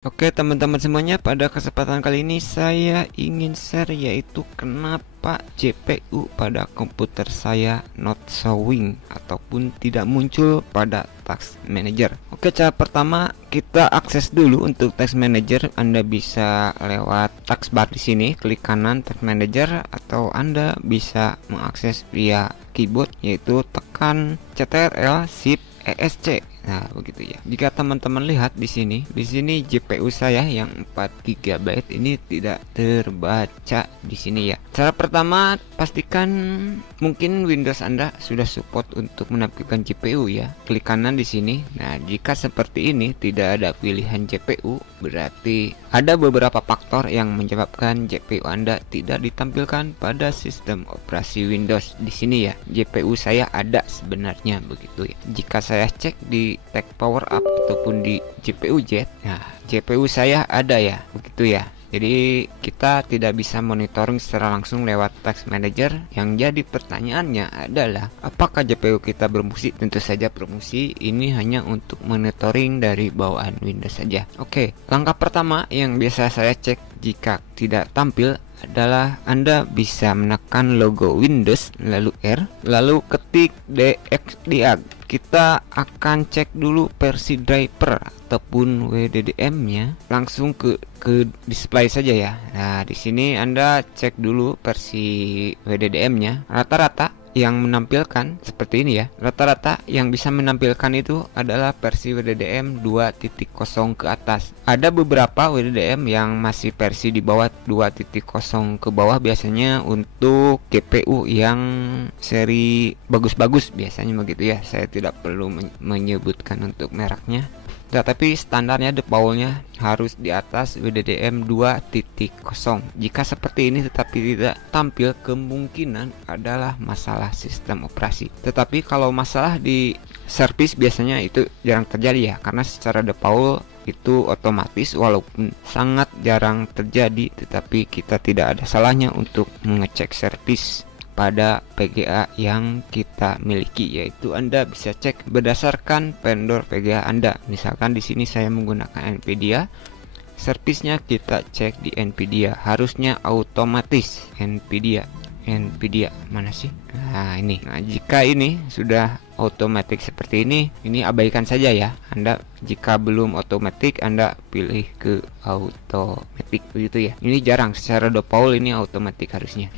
Oke teman-teman semuanya, pada kesempatan kali ini saya ingin share yaitu kenapa GPU pada komputer saya not showing ataupun tidak muncul pada Task Manager. Oke, cara pertama kita akses dulu untuk Task Manager. Anda bisa lewat taskbar di sini, klik kanan Task Manager, atau Anda bisa mengakses via keyboard yaitu tekan Ctrl Shift ESC. Nah, begitu ya. Jika teman-teman lihat di sini GPU saya yang 4 GB ini tidak terbaca di sini ya. Cara pertama, pastikan mungkin Windows Anda sudah support untuk menampilkan GPU ya. Klik kanan di sini. Nah, jika seperti ini tidak ada pilihan GPU, berarti ada beberapa faktor yang menyebabkan GPU Anda tidak ditampilkan pada sistem operasi Windows. Di sini ya, GPU saya ada sebenarnya begitu ya. Jika saya cek di tag power up ataupun di GPU Z, nah GPU saya ada ya, begitu ya. Jadi kita tidak bisa monitoring secara langsung lewat Task Manager. Yang jadi pertanyaannya adalah apakah GPU kita berfungsi? Tentu saja berfungsi. Ini hanya untuk monitoring dari bawaan Windows saja. Oke, langkah pertama yang biasa saya cek jika tidak tampil adalah Anda bisa menekan logo Windows lalu R, lalu ketik dxdiag. Kita akan cek dulu versi driver ataupun WDDM nya, langsung ke display saja ya. Nah, di sini Anda cek dulu versi WDDM nya. Rata-rata yang menampilkan seperti ini ya. Rata-rata yang bisa menampilkan itu adalah versi WDDM 2.0 ke atas. Ada beberapa WDDM yang masih versi di bawah 2.0 ke bawah, biasanya untuk GPU yang seri bagus-bagus biasanya begitu ya. Saya tidak perlu menyebutkan untuk mereknya. Nah, tapi standarnya defaultnya harus di atas WDDM 2.0. Jika seperti ini tetapi tidak tampil, kemungkinan adalah masalah sistem operasi. Tetapi kalau masalah di service biasanya itu jarang terjadi ya, karena secara default itu otomatis, walaupun sangat jarang terjadi, tetapi kita tidak ada salahnya untuk mengecek service pada PGA yang kita miliki, yaitu Anda bisa cek berdasarkan vendor PGA Anda. Misalkan di sini saya menggunakan Nvidia, servisnya kita cek di Nvidia, harusnya otomatis Nvidia mana sih? Nah, ini. Nah, jika ini sudah otomatis seperti ini abaikan saja ya. Anda jika belum otomatis, Anda pilih ke automatic begitu ya. Ini jarang, secara default ini otomatis harusnya.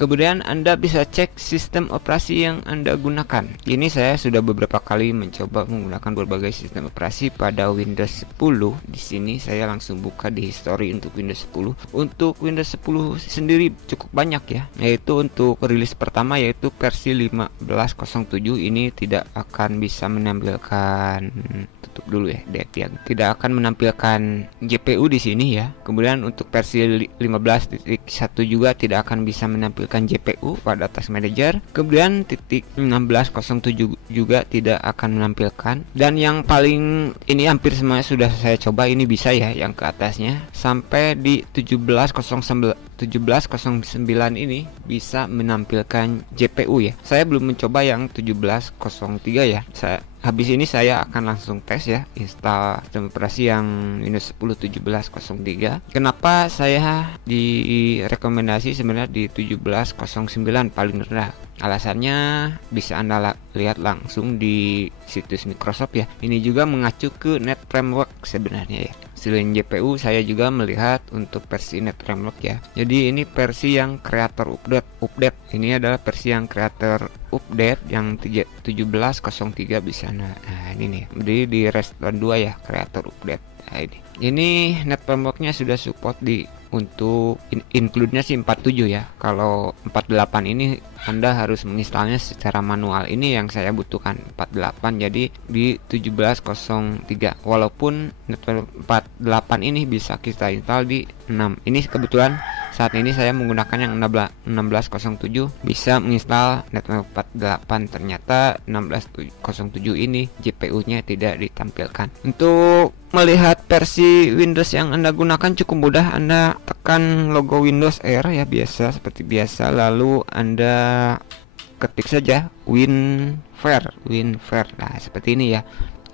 Kemudian Anda bisa cek sistem operasi yang Anda gunakan. Ini saya sudah beberapa kali mencoba menggunakan berbagai sistem operasi pada Windows 10. Di sini saya langsung buka di history untuk Windows 10. Untuk Windows 10 sendiri cukup banyak ya. Yaitu untuk rilis pertama yaitu versi 15.07, ini tidak akan bisa menampilkan, tutup dulu ya, tidak akan menampilkan GPU di sini ya. Kemudian untuk versi 15.1 juga tidak akan bisa menampilkan GPU pada Task Manager. Kemudian titik 16.07 juga tidak akan menampilkan. Dan yang paling ini hampir semuanya sudah saya coba, ini bisa ya yang ke atasnya sampai di 17.09 ini bisa menampilkan GPU ya. Saya belum mencoba yang 17.03 ya. Habis ini saya akan langsung tes ya, install sistem operasi yang Windows 10 17.03. Kenapa saya direkomendasi sebenarnya di 17.09 paling rendah? Alasannya bisa Anda lihat langsung di situs Microsoft ya. Ini juga mengacu ke Net Framework sebenarnya ya. Selain GPU, saya juga melihat untuk versi Net Framework ya. Jadi ini versi yang Creator Update. Ini adalah versi yang Creator Update yang 17.03 bisa. Nah, ini nih. Jadi di Restore 2 ya, Creator Update. Nah, ini Net Frameworknya sudah support untuk include-nya sih 47 ya. Kalau 48 ini Anda harus menginstalnya secara manual. Ini yang saya butuhkan 48, jadi di 17.03. Walaupun Net 48 ini bisa kita install di 6. Ini kebetulan saat ini saya menggunakan yang 16.07, bisa menginstal Network 48. Ternyata 16.07 ini GPU-nya tidak ditampilkan. Untuk melihat versi Windows yang Anda gunakan cukup mudah. Anda tekan logo Windows R ya, biasa seperti biasa, lalu Anda ketik saja WinFair. Nah, seperti ini ya.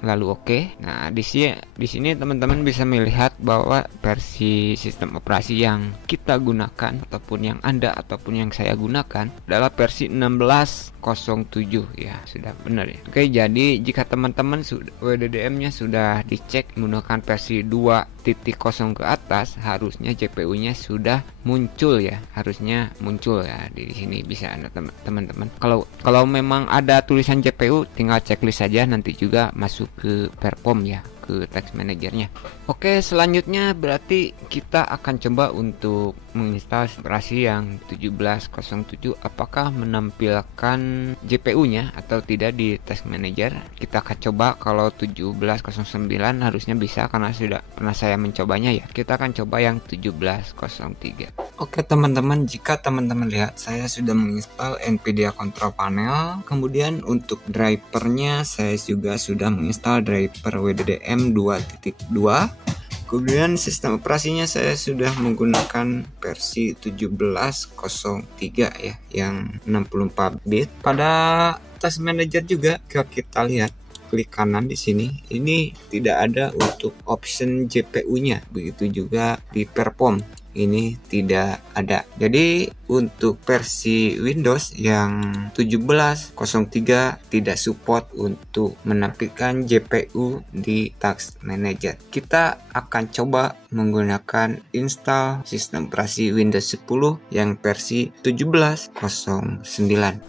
lalu oke. Nah, di sini teman-teman bisa melihat bahwa versi sistem operasi yang kita gunakan ataupun yang Anda ataupun yang saya gunakan adalah versi 16.07 ya, sudah benar ya. Oke, jadi jika teman-teman sudah WDDM-nya sudah dicek menggunakan versi 2.0 ke atas, harusnya GPU-nya sudah muncul ya, harusnya muncul ya. Di sini bisa Anda teman-teman. Kalau memang ada tulisan GPU, tinggal checklist saja, nanti juga masuk ke perform ya, ke text manajernya. Oke, selanjutnya berarti kita akan coba untuk menginstal operasi yang 17.07 apakah menampilkan GPU-nya atau tidak di text manager. Kita akan coba. Kalau 17.09 harusnya bisa karena sudah pernah saya mencobanya ya. Kita akan coba yang 17.03. Oke teman-teman, jika teman-teman lihat saya sudah menginstal NVIDIA Control Panel. Kemudian untuk drivernya saya juga sudah menginstal driver WDDM 2.2. Kemudian sistem operasinya saya sudah menggunakan versi 17.03 ya, yang 64 bit. Pada task manager juga kita lihat klik kanan di sini, ini tidak ada untuk option GPU-nya. Begitu juga di perform, ini tidak ada. Jadi untuk versi Windows yang 17.03 tidak support untuk menampilkan GPU di Task Manager. Kita akan coba menggunakan install sistem operasi Windows 10 yang versi 17.09.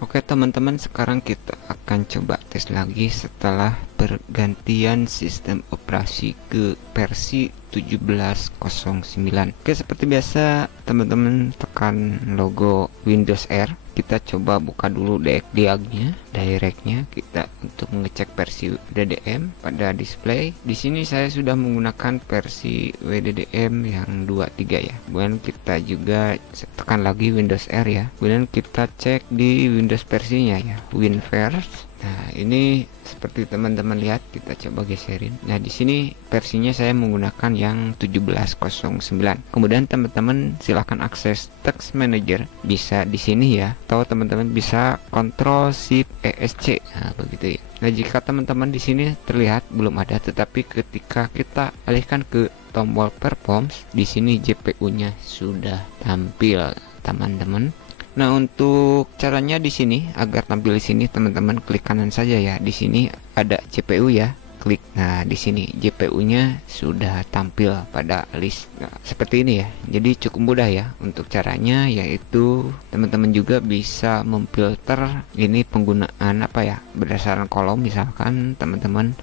Oke teman-teman, sekarang kita akan coba tes lagi setelah pergantian sistem operasi ke versi 17.09. Oke, seperti biasa teman-teman tekan logo Windows R. Kita coba buka dulu diagnya, directnya kita untuk mengecek versi WDDM pada display. Di sini saya sudah menggunakan versi WDDM yang 23 ya. Kemudian kita juga tekan lagi Windows R ya. Kemudian kita cek di Windows versinya ya, WinVers. Nah, ini seperti teman-teman lihat, kita coba geserin. Nah, di sini versinya saya menggunakan yang 17.09. Kemudian teman-teman silahkan akses Text Manager, bisa di sini ya, atau teman-teman bisa Ctrl Shift ESC. Nah, begitu ya. Nah, jika teman-teman di sini terlihat belum ada, tetapi ketika kita alihkan ke tombol Performs, di sini GPU-nya sudah tampil, teman-teman. Nah, untuk caranya di sini agar tampil di sini teman-teman klik kanan saja ya. Di sini ada GPU ya. Klik. Nah, di sini GPU-nya sudah tampil pada list. Nah, seperti ini ya. Jadi cukup mudah ya untuk caranya, yaitu teman-teman juga bisa memfilter ini penggunaan apa ya, berdasarkan kolom. Misalkan teman-teman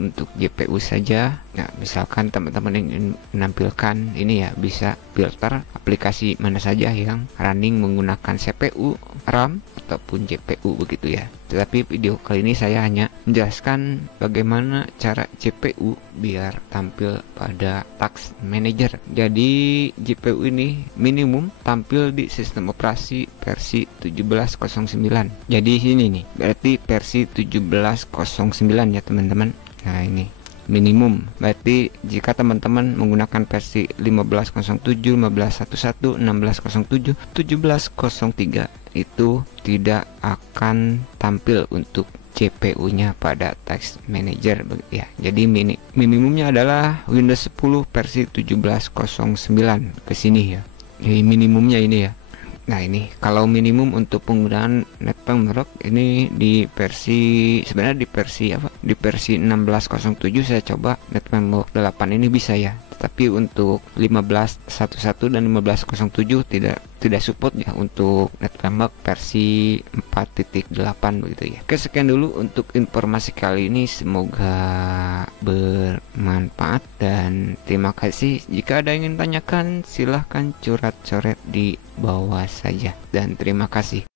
untuk GPU saja. Nah, misalkan teman-teman ingin menampilkan ini ya, bisa filter aplikasi mana saja yang running menggunakan CPU, RAM ataupun GPU begitu ya. Tetapi video kali ini saya hanya menjelaskan bagaimana cara GPU biar tampil pada Task Manager. Jadi GPU ini minimum tampil di sistem operasi versi 17.09. Jadi sini nih, berarti versi 17.09 ya teman-teman. Nah, ini minimum. Berarti jika teman-teman menggunakan versi 15.07, 15.11, 16.07, 17.03 itu tidak akan tampil untuk GPU-nya pada Task Manager ya. Jadi minimumnya adalah Windows 10 versi 17.09 ke sini ya. Jadi minimumnya ini ya. Nah, ini kalau minimum untuk penggunaan NetFramework ini di versi, sebenarnya di versi apa? Di versi 16.07 saya coba NetFramework 8 ini bisa ya. Tetapi untuk 15.11 dan 15.07 tidak support ya untuk NetFramework versi 4.8 begitu ya. Oke, sekian dulu untuk informasi kali ini, semoga bermanfaat dan terima kasih. Jika ada yang ingin tanyakan silahkan coret-coret di bawah saja, dan terima kasih.